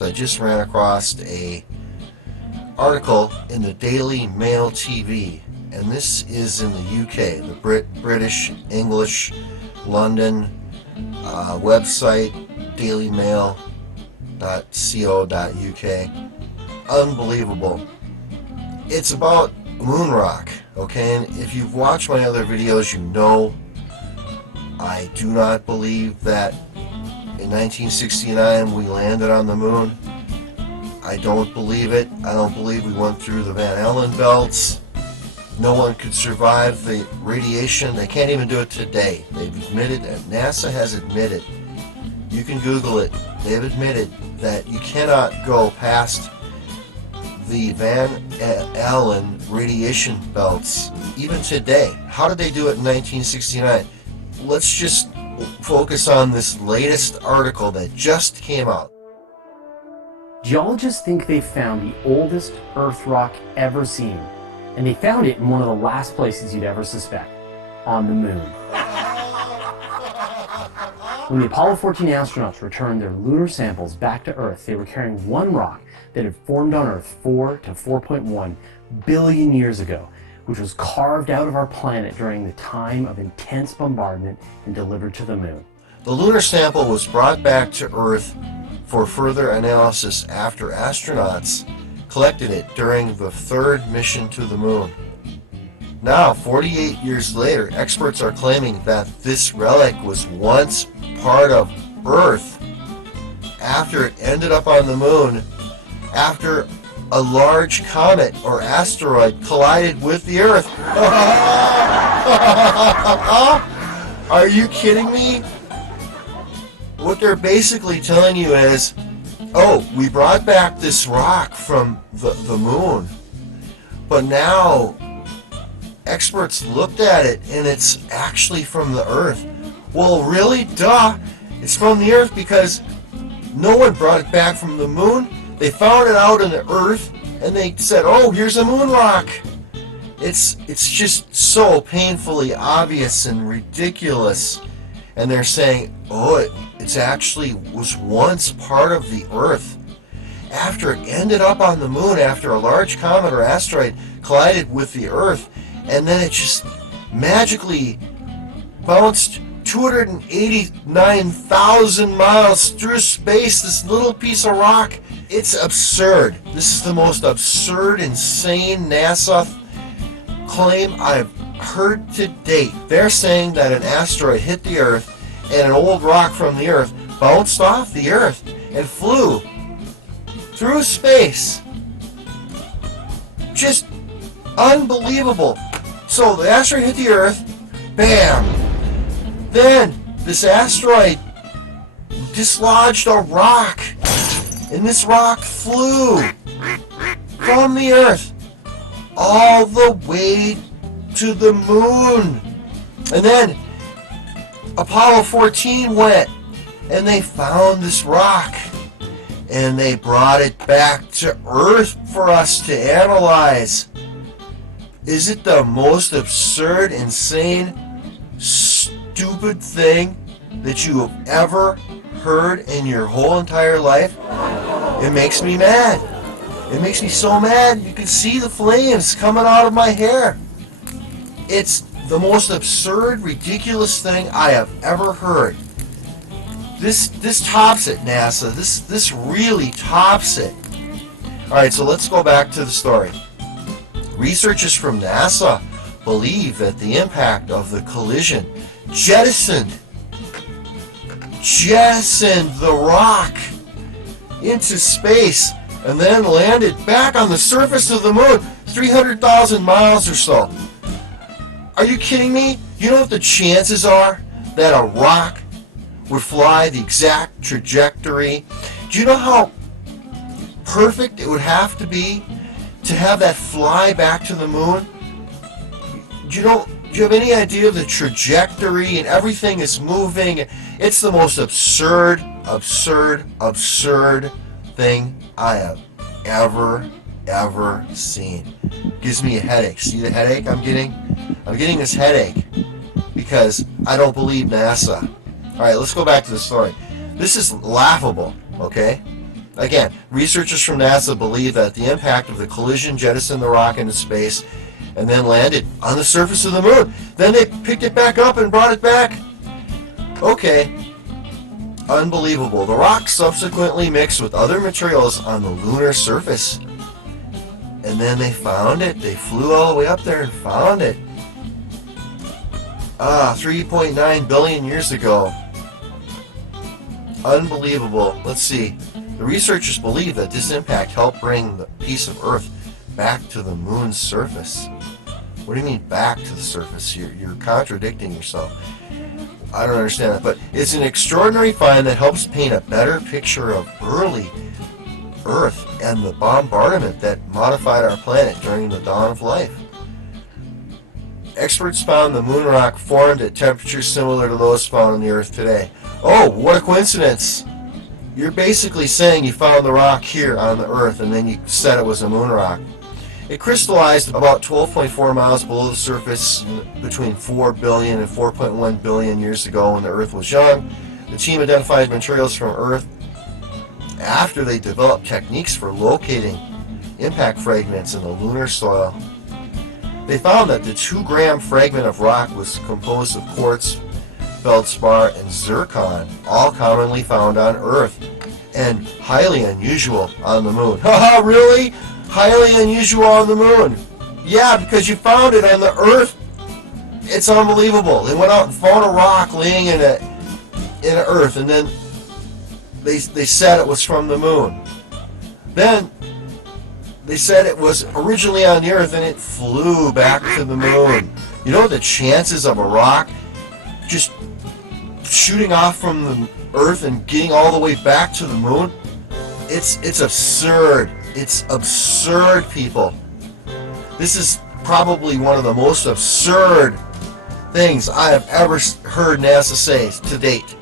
I just ran across a article in the Daily Mail TV, and this is in the UK, the British, English, London website, dailymail.co.uk. Unbelievable. It's about moon rock, okay? And if you've watched my other videos, you know I do not believe that in 1969 we landed on the moon. I don't believe it. I don't believe we went through the Van Allen belts. No one could survive the radiation. They can't even do it today. They've admitted, and NASA has admitted, you can Google it, they've admitted that you cannot go past the Van Allen radiation belts even today. How did they do it in 1969? Let's just focus on this latest article that just came out. Geologists think they've found the oldest Earth rock ever seen, and they found it in one of the last places you'd ever suspect, on the moon. When the Apollo 14 astronauts returned their lunar samples back to Earth, they were carrying one rock that had formed on Earth 4 to 4.1 billion years ago, which was carved out of our planet during the time of intense bombardment and delivered to the moon. The lunar sample was brought back to Earth for further analysis after astronauts collected it during the third mission to the moon. Now, 48 years later, experts are claiming that this relic was once part of Earth after it ended up on the moon after a large comet or asteroid collided with the Earth. Are you kidding me? What they're basically telling you is, oh, we brought back this rock from the moon, but now experts looked at it and it's actually from the Earth. Well, really? Duh! It's from the Earth because no one brought it back from the moon. They found it out in the Earth and they said, oh, here's a moon rock. It's just so painfully obvious and ridiculous. And they're saying, oh, it's actually was once part of the Earth. After it ended up on the moon, after a large comet or asteroid collided with the Earth, and then it just magically bounced 289,000 miles through space, this little piece of rock. It's absurd. This is the most absurd, insane NASA claim I've heard to date. They're saying that an asteroid hit the Earth and an old rock from the Earth bounced off the Earth and flew through space. Just unbelievable. So the asteroid hit the Earth, bam. Then this asteroid dislodged a rock, and this rock flew from the Earth all the way to the moon. And then Apollo 14 went and they found this rock and they brought it back to Earth for us to analyze. Is it the most absurd, insane, stupid thing that you have ever heard in your whole entire life? It makes me mad. It makes me so mad. You can see the flames coming out of my hair. It's the most absurd, ridiculous thing I have ever heard. This tops it, NASA. This really tops it. Alright, so let's go back to the story. Researchers from NASA believe that the impact of the collision jettisoned the rock into space and then landed back on the surface of the moon 300,000 miles or so. Are you kidding me? You know what the chances are that a rock would fly the exact trajectory? Do you know how perfect it would have to be to have that fly back to the moon? Do you have any idea of the trajectory and everything is moving? It's the most absurd thing I have ever seen. Gives me a headache. See the headache I'm getting? I'm getting this headache because I don't believe NASA. Alright, let's go back to the story. This is laughable, okay? Again, researchers from NASA believe that the impact of the collision jettisoned the rock into space and then landed on the surface of the moon. Then they picked it back up and brought it back. Okay. Unbelievable. The rock subsequently mixed with other materials on the lunar surface. And then they found it. They flew all the way up there and found it. 3.9 billion years ago. Unbelievable. Let's see. The researchers believe that this impact helped bring the piece of Earth back to the moon's surface. What do you mean back to the surface? You're contradicting yourself. I don't understand that, but it's an extraordinary find that helps paint a better picture of early Earth and the bombardment that modified our planet during the dawn of life. Experts found the moon rock formed at temperatures similar to those found on the Earth today. Oh, what a coincidence! You're basically saying you found the rock here on the Earth and then you said it was a moon rock. It crystallized about 12.4 miles below the surface between 4 billion and 4.1 billion years ago when the Earth was young. The team identified materials from Earth after they developed techniques for locating impact fragments in the lunar soil. They found that the 2-gram fragment of rock was composed of quartz, feldspar, and zircon, all commonly found on Earth, and highly unusual on the moon. Haha, really? Highly unusual on the moon? Yeah, because you found it on the Earth. It's unbelievable. They went out and found a rock laying in an Earth, and then they said it was from the moon. Then they said it was originally on the Earth and it flew back to the moon. You know the chances of a rock just shooting off from the Earth and getting all the way back to the moon? It's absurd. It's absurd, people. This is probably one of the most absurd things I have ever heard NASA say to date.